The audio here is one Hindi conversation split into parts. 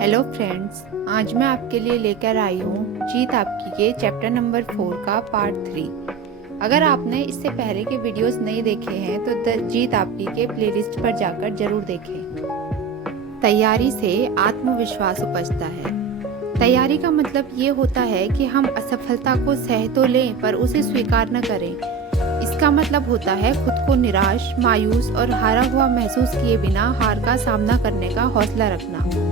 हेलो फ्रेंड्स, आज मैं आपके लिए लेकर आई हूँ जीत आपकी के चैप्टर नंबर 4 का पार्ट 3। अगर आपने इससे पहले के वीडियोस नहीं देखे हैं तो जीत आपकी के प्लेलिस्ट पर जाकर जरूर देखें। तैयारी से आत्मविश्वास उपजता है। तैयारी का मतलब ये होता है कि हम असफलता को सह तो लें पर उसे स्वीकार न करें। इसका मतलब होता है खुद को निराश, मायूस और हारा हुआ महसूस किए बिना हार का सामना करने का हौसला रखना।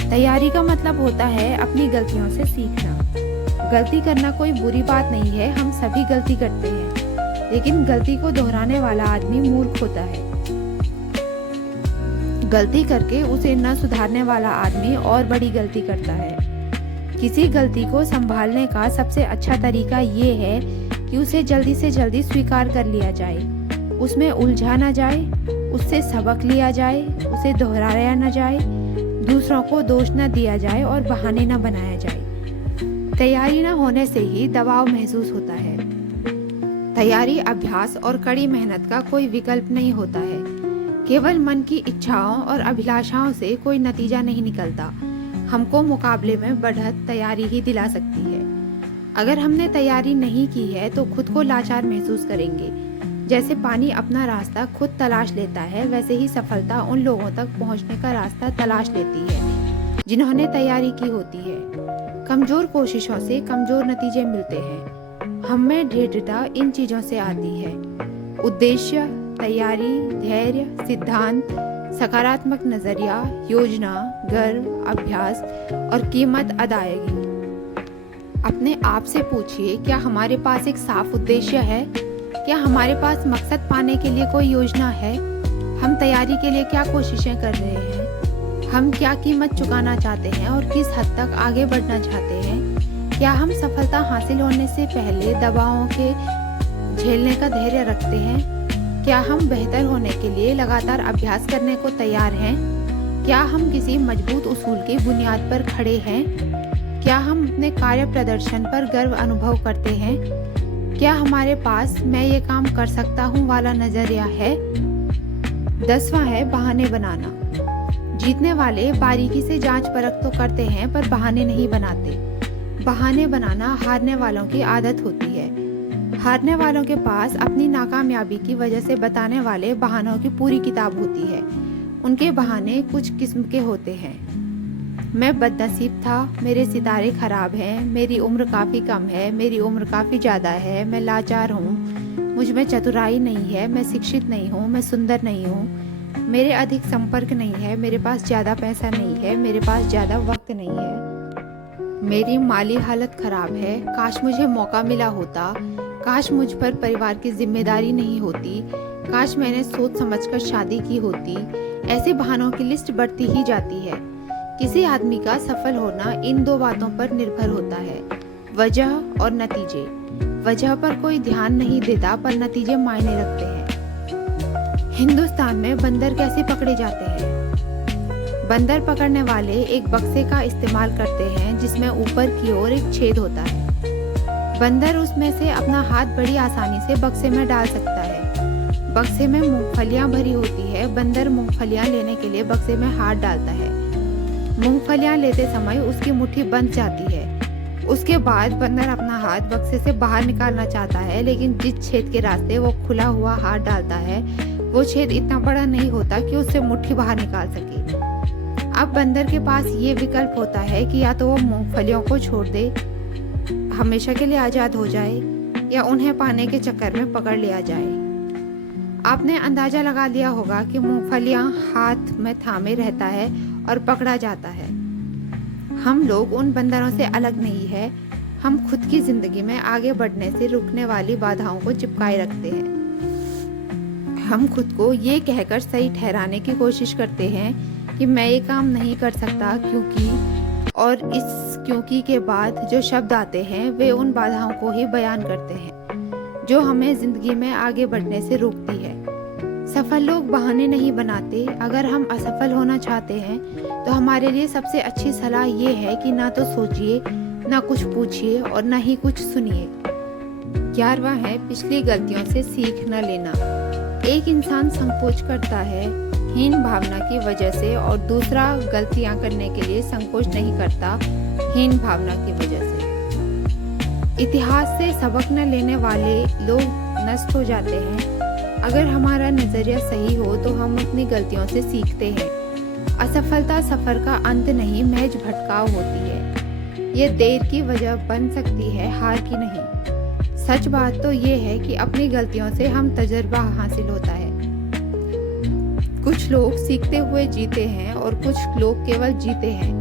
तैयारी का मतलब होता है अपनी गलतियों से सीखना। गलती करना कोई बुरी बात नहीं है, हम सभी गलती करते हैं, लेकिन गलती को दोहराने वाला आदमी मूर्ख होता है। गलती करके उसे न सुधारने वाला आदमी और बड़ी गलती करता है। किसी गलती को संभालने का सबसे अच्छा तरीका ये है कि उसे जल्दी से जल्दी स्वीकार कर लिया जाए, उसमें उलझा न जाए, उससे सबक लिया जाए, उसे दोहराया न जाए, दूसरों को दोष न दिया जाए और बहाने न बनाया जाए। तैयारी न होने से ही दबाव महसूस होता है। तैयारी अभ्यास और कड़ी मेहनत का कोई विकल्प नहीं होता है। केवल मन की इच्छाओं और अभिलाषाओं से कोई नतीजा नहीं निकलता। हमको मुकाबले में बढ़त तैयारी ही दिला सकती है। अगर हमने तैयारी नहीं की है तो खुद को लाचार महसूस करेंगे। जैसे पानी अपना रास्ता खुद तलाश लेता है, वैसे ही सफलता उन लोगों तक पहुंचने का रास्ता तलाश लेती है जिन्होंने तैयारी की होती है। कमजोर कोशिशों से कमजोर नतीजे मिलते हैं। हम में दृढ़ता इन चीजों से आती है: उद्देश्य, तैयारी, धैर्य, सिद्धांत, सकारात्मक नजरिया, योजना, गर्व, अभ्यास और कीमत अदायगी। अपने आप से पूछिए, क्या हमारे पास एक साफ उद्देश्य है? क्या हमारे पास मकसद पाने के लिए कोई योजना है? हम तैयारी के लिए क्या कोशिशें कर रहे हैं? हम क्या कीमत चुकाना चाहते हैं और किस हद तक आगे बढ़ना चाहते हैं? क्या हम सफलता हासिल होने से पहले दबावों के झेलने का धैर्य रखते हैं? क्या हम बेहतर होने के लिए लगातार अभ्यास करने को तैयार हैं? क्या हम किसी मजबूत उसूल की बुनियाद पर खड़े हैं? क्या हम अपने कार्य प्रदर्शन पर गर्व अनुभव करते हैं? क्या हमारे पास मैं ये काम कर सकता हूँ वाला नजरिया है? 10वां है बहाने बनाना। जीतने वाले बारीकी से जांच परख तो करते हैं पर बहाने नहीं बनाते। बहाने बनाना हारने वालों की आदत होती है। हारने वालों के पास अपनी नाकामयाबी की वजह से बताने वाले बहानों की पूरी किताब होती है। उनके बहाने कुछ किस्म के होते हैं: मैं बदनसीब था, मेरे सितारे खराब हैं, मेरी उम्र काफ़ी कम है, मेरी उम्र काफ़ी ज़्यादा है, मैं लाचार हूँ, मुझ में चतुराई नहीं है, मैं शिक्षित नहीं हूँ, मैं सुंदर नहीं हूँ, मेरे अधिक संपर्क नहीं है, मेरे पास ज़्यादा पैसा नहीं है, मेरे पास ज़्यादा वक्त नहीं है, मेरी माली हालत ख़राब है, काश मुझे मौका मिला होता, काश मुझ पर परिवार की जिम्मेदारी नहीं होती, काश मैंने सोच समझकर शादी की होती। ऐसे बहानों की लिस्ट बढ़ती ही जाती है। किसी आदमी का सफल होना इन दो बातों पर निर्भर होता है: वजह और नतीजे। वजह पर कोई ध्यान नहीं देता पर नतीजे मायने रखते हैं। हिंदुस्तान में बंदर कैसे पकड़े जाते हैं? बंदर पकड़ने वाले एक बक्से का इस्तेमाल करते हैं जिसमें ऊपर की ओर एक छेद होता है। बंदर उसमें से अपना हाथ बड़ी आसानी से बक्से में डाल सकता है। बक्से में मूंगफलियां भरी होती है। बंदर मूंगफलियां लेने के लिए बक्से में हाथ डालता है। मूंगफलियां लेते समय उसकी मुट्ठी बंध जाती है। उसके बाद बंदर अपना हाथ बक्से से बाहर निकालना चाहता है, लेकिन जिस छेद के रास्ते वो खुला हुआ हाथ डालता है वो छेद इतना बड़ा नहीं होता कि उससे मुट्ठी बाहर निकाल सके। अब बंदर के पास ये विकल्प होता है कि या तो वो मूंगफलियों को छोड़ दे, हमेशा के लिए आजाद हो जाए, या उन्हें पाने के चक्कर में पकड़ लिया जाए। आपने अंदाजा लगा लिया होगा कि मूंगफलियां हाथ में थामे रहता है और पकड़ा जाता है। हम लोग उन बंदरों से अलग नहीं है। हम खुद की जिंदगी में आगे बढ़ने से रुकने वाली बाधाओं को चिपकाए रखते हैं। हम खुद को ये कहकर सही ठहराने की कोशिश करते हैं कि मैं ये काम नहीं कर सकता क्योंकि, और इस क्योंकि के बाद जो शब्द आते हैं वे उन बाधाओं को ही बयान करते हैं जो हमें जिंदगी में आगे बढ़ने से रोकती है। सफल लोग बहाने नहीं बनाते। अगर हम असफल होना चाहते हैं तो हमारे लिए सबसे अच्छी सलाह ये है कि ना तो सोचिए, ना कुछ पूछिए और ना ही कुछ सुनिए। 11वां है पिछली गलतियों से सीख न लेना। एक इंसान संकोच करता है, हीन भावना की वजह से और दूसरा गलतियां करने के लिए संकोच नहीं करता, हीन भावना की वजह से। इतिहास से सबक न लेने वाले लोग नष्ट हो जाते हैं। अगर हमारा नजरिया सही हो तो हम अपनी गलतियों से सीखते हैं। असफलता सफर का अंत नहीं, महज भटकाव होती है। ये देर की वजह बन सकती है, हार की नहीं। सच बात तो ये है कि अपनी गलतियों से हम तजुर्बा हासिल होता है। कुछ लोग सीखते हुए जीते हैं और कुछ लोग केवल जीते हैं।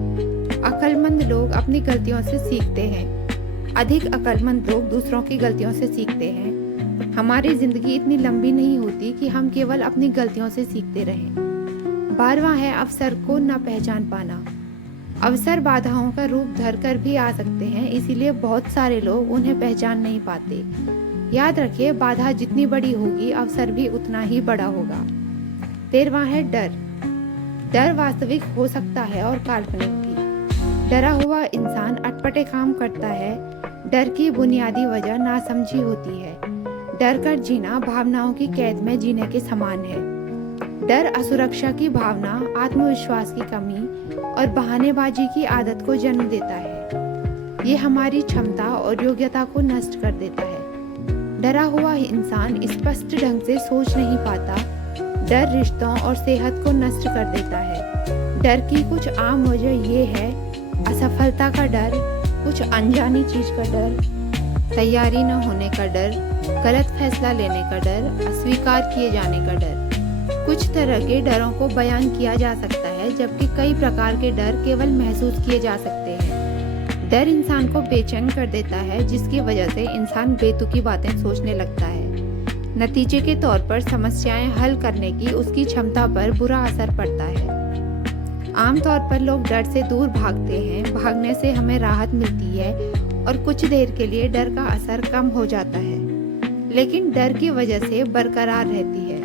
अक्लमंद लोग अपनी गलतियों से सीखते हैं। अधिक अक्लमंद लोग दूसरों की गलतियों से सीखते हैं। हमारी जिंदगी इतनी लंबी नहीं होती कि हम केवल अपनी गलतियों से सीखते रहें। 12वां है अवसर को न पहचान पाना। अवसर बाधाओं का रूप धर कर भी आ सकते हैं, इसीलिए बहुत सारे लोग उन्हें पहचान नहीं पाते। याद रखिए, बाधा जितनी बड़ी होगी अवसर भी उतना ही बड़ा होगा। 13वां है डर। डर वास्तविक हो सकता है और काल्पनिक भी। डरा हुआ इंसान अटपटे काम करता है। डर की बुनियादी वजह नासमझी होती है। डर कर जीना भावनाओं की कैद में जीने के समान है। डर असुरक्षा की भावना, आत्मविश्वास की कमी और बहानेबाजी की आदत को जन्म देता है। ये हमारी क्षमता और योग्यता को नष्ट कर देता है। डरा हुआ इंसान स्पष्ट ढंग से सोच नहीं पाता। डर रिश्तों और सेहत को नष्ट कर देता है। डर की कुछ आम वजह ये है: असफलता का डर, कुछ अनजानी चीज का डर, तैयारी न होने का डर, गलत फैसला लेने का डर, अस्वीकार किए जाने का डर। कुछ तरह के डरों को बयान किया जा सकता है, जबकि कई प्रकार के डर केवल महसूस किए जा सकते हैं। डर इंसान को बेचैन कर देता है, जिसकी वजह से इंसान बेतुकी बातें सोचने लगता है। नतीजे के तौर पर समस्याएं हल करने की उसकी क्षमता पर बुरा असर पड़ता है। आमतौर पर लोग डर से दूर भागते हैं। भागने से हमें राहत मिलती है और कुछ देर के लिए डर का असर कम हो जाता है, लेकिन डर की वजह से बरकरार रहती है।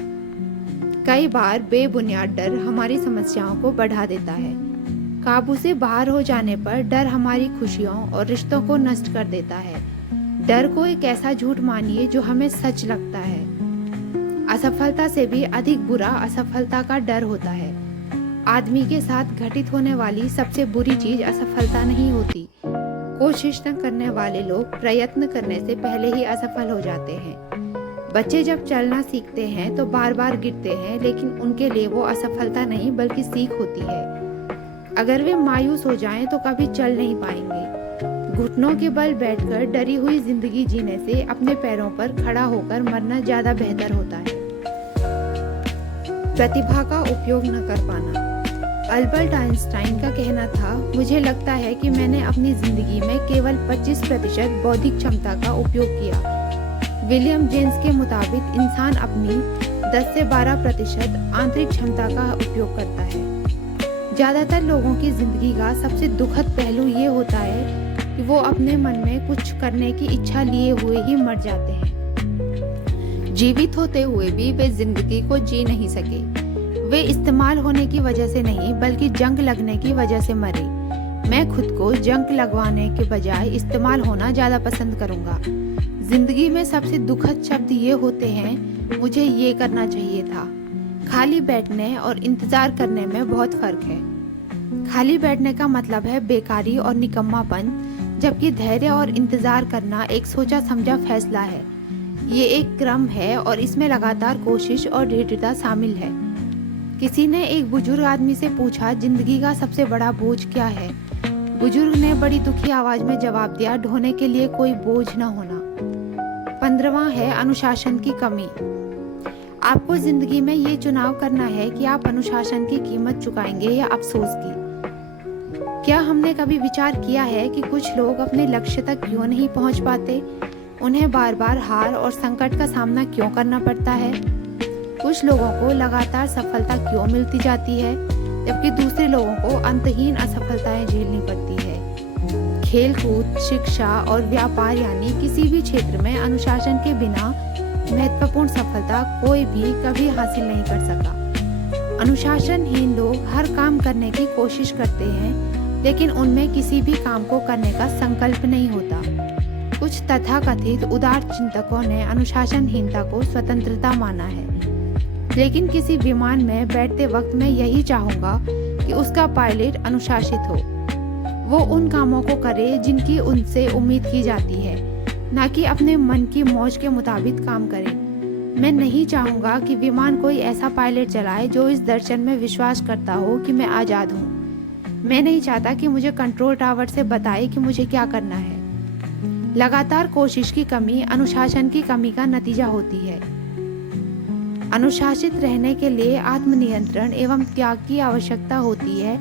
कई बार बेबुनियाद डर हमारी समस्याओं को बढ़ा देता है। काबू से बाहर हो जाने पर डर हमारी खुशियों और रिश्तों को नष्ट कर देता है। डर को एक ऐसा झूठ मानिए जो हमें सच लगता है। असफलता से भी अधिक बुरा असफलता का डर होता है। आदमी के साथ घटित होने वाली सबसे बुरी चीज असफलता नहीं होती। कोशिश न करने वाले लोग प्रयत्न करने से पहले ही असफल हो जाते हैं। बच्चे जब चलना सीखते हैं तो बार बार गिरते हैं, लेकिन उनके लिए वो असफलता नहीं बल्कि सीख होती है। अगर वे मायूस हो जाएं तो कभी चल नहीं पाएंगे। घुटनों के बल बैठकर डरी हुई जिंदगी जीने से अपने पैरों पर खड़ा होकर मरना ज्यादा बेहतर होता है। प्रतिभा का उपयोग न कर पाना। अल्बर्ट आइंस्टाइन का कहना था, मुझे लगता है कि मैंने अपनी जिंदगी में केवल 25% बौद्धिक क्षमता का उपयोग किया। विलियम जेम्स के मुताबिक इंसान अपनी 10 से 12% आंतरिक क्षमता का उपयोग करता है। ज्यादातर लोगों की जिंदगी का सबसे दुखद पहलू ये होता है कि वो अपने मन में कुछ करने की इच्छा लिए हुए ही मर जाते हैं। जीवित होते हुए भी वे जिंदगी को जी नहीं सके। वे इस्तेमाल होने की वजह से नहीं बल्कि जंग लगने की वजह से मरे। मैं खुद को जंग लगवाने के बजाय इस्तेमाल होना ज्यादा पसंद करूंगा। जिंदगी में सबसे दुखद शब्द ये होते हैं, मुझे ये करना चाहिए था। खाली बैठने और इंतजार करने में बहुत फर्क है। खाली बैठने का मतलब है बेकारी और निकम्मापन, जबकि धैर्य और इंतजार करना एक सोचा समझा फैसला है। ये एक क्रम है और इसमें लगातार कोशिश और दृढ़ता शामिल है। किसी ने एक बुजुर्ग आदमी से पूछा, जिंदगी का सबसे बड़ा बोझ क्या है? बुजुर्ग ने बड़ी दुखी आवाज में जवाब दिया, ढोने के लिए कोई बोझ न होना। 15वां है अनुशासन की कमी। आपको जिंदगी में ये चुनाव करना है कि आप अनुशासन की कीमत चुकाएंगे या अफसोस की। क्या हमने कभी विचार किया है कि कुछ लोग अपने लक्ष्य तक क्यों नहीं पहुंच पाते? उन्हें बार बार हार और संकट का सामना क्यों करना पड़ता है? कुछ लोगों को लगातार सफलता क्यों मिलती जाती है, जबकि दूसरे लोगों को अंतहीन असफलताएं झेलनी पड़ती है? खेलकूद, शिक्षा और व्यापार यानी किसी भी क्षेत्र में अनुशासन के बिना महत्वपूर्ण सफलता कोई भी कभी हासिल नहीं कर सका। अनुशासनहीन लोग हर काम करने की कोशिश करते हैं, लेकिन उनमें किसी भी काम को करने का संकल्प नहीं होता। कुछ तथाकथित उदार चिंतकों ने अनुशासनहीनता को स्वतंत्रता माना है, लेकिन किसी विमान में बैठते वक्त मैं यही चाहूँगा कि उसका पायलट अनुशासित हो। वो उन कामों को करे जिनकी उनसे उम्मीद की जाती है, ना कि अपने मन की मौज के मुताबिक काम करे। मैं नहीं चाहूँगा कि विमान कोई ऐसा पायलट चलाए जो इस दर्शन में विश्वास करता हो कि मैं आज़ाद हूँ। मैं नहीं चाहता कि मुझे कंट्रोल टावर से बताए कि मुझे क्या करना है। लगातार कोशिश की कमी अनुशासन की कमी का नतीजा होती है। अनुशासित रहने के लिए आत्मनियंत्रण एवं त्याग की आवश्यकता होती है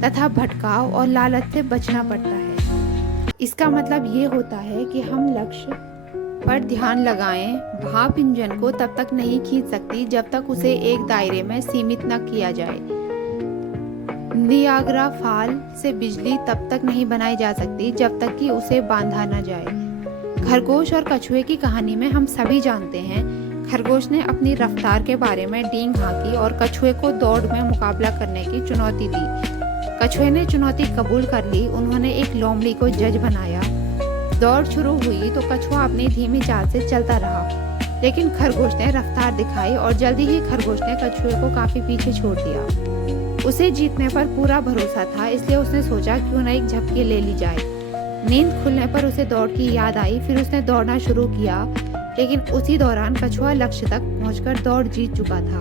तथा भटकाव और लालच से बचना पड़ता है। इसका मतलब ये होता है कि हम लक्ष्य पर ध्यान लगाएं। भाप इंजन को तब तक नहीं खींच सकती जब तक उसे एक दायरे में सीमित न किया जाए। नियाग्रा फॉल से बिजली तब तक नहीं बनाई जा सकती जब तक कि उसे बांधा न जाए। खरगोश और कछुए की कहानी में हम सभी जानते हैं, खरगोश ने अपनी रफ्तार के बारे में डींग हाँकी और कछुए को दौड़ में मुकाबला करने की चुनौती दी। कछुए ने चुनौती कबूल कर ली। उन्होंने एक लोमड़ी को जज बनाया। दौड़ शुरू हुई तो कछुआ अपनी धीमी चाल से चलता रहा, लेकिन खरगोश ने रफ्तार दिखाई और जल्दी ही खरगोश ने कछुए को काफी पीछे छोड़ दिया। उसे जीतने पर पूरा भरोसा था, इसलिए उसने सोचा क्यों न एक झपकी ले ली जाए। नींद खुलने पर उसे दौड़ की याद आई। फिर उसने दौड़ना शुरू किया, लेकिन उसी दौरान कछुआ लक्ष्य तक पहुंचकर दौड़ जीत चुका था।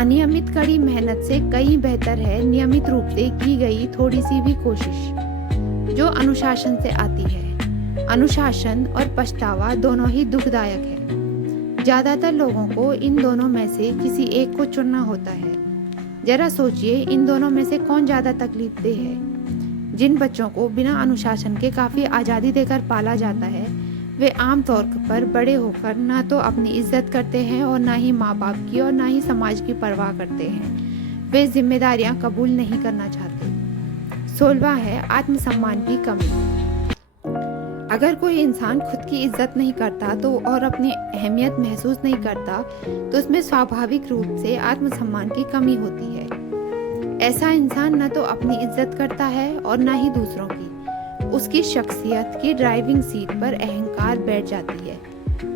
अनियमित कड़ी मेहनत से कहीं बेहतर है नियमित रूप से की गई थोड़ी सी भी कोशिश, जो अनुशासन से आती है। अनुशासन और पछतावा दोनों ही दुखदायक है। ज्यादातर लोगों को इन दोनों में से किसी एक को चुनना होता है। जरा सोचिए, इन दोनों में से कौन ज्यादा तकलीफदेह है। जिन बच्चों को बिना अनुशासन के काफी आजादी देकर पाला जाता है, वे आमतौर पर बड़े होकर ना तो अपनी इज्जत करते हैं और ना ही माँ बाप की और ना ही समाज की परवाह करते हैं। वे जिम्मेदारियां कबूल नहीं करना चाहते। 16वां है आत्मसम्मान की कमी। अगर कोई इंसान खुद की इज्जत नहीं करता तो और अपनी अहमियत महसूस नहीं करता तो उसमें स्वाभाविक रूप से आत्मसम्मान की कमी होती है। ऐसा इंसान न तो अपनी इज्जत करता है और न ही दूसरों की। उसकी शख्सियत की ड्राइविंग सीट पर अहंकार बैठ जाती है।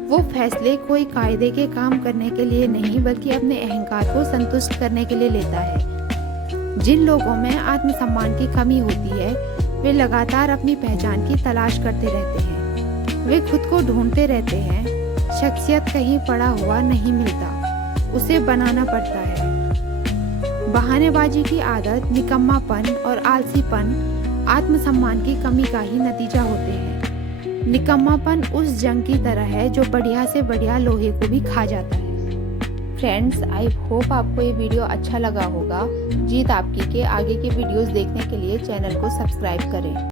वो फैसले कोई कायदे के काम करने के लिए नहीं बल्कि अपने अहंकार को संतुष्ट करने के लिए लेता है। जिन लोगों में आत्मसम्मान की कमी होती है, वे लगातार अपनी पहचान की तलाश करते रहते हैं। वे खुद को ढूंढते रहते हैं। शख्सियत कहीं पड़ा हुआ नहीं मिलता, उसे बनाना पड़ता है। बहानेबाजी की आदत, निकम्मापन और आलसीपन आत्मसम्मान की कमी का ही नतीजा होते हैं। निकम्मापन उस जंग की तरह है जो बढ़िया से बढ़िया लोहे को भी खा जाता है। फ्रेंड्स, आई होप आपको ये वीडियो अच्छा लगा होगा। जीत आपकी के आगे के वीडियोस देखने के लिए चैनल को सब्सक्राइब करें।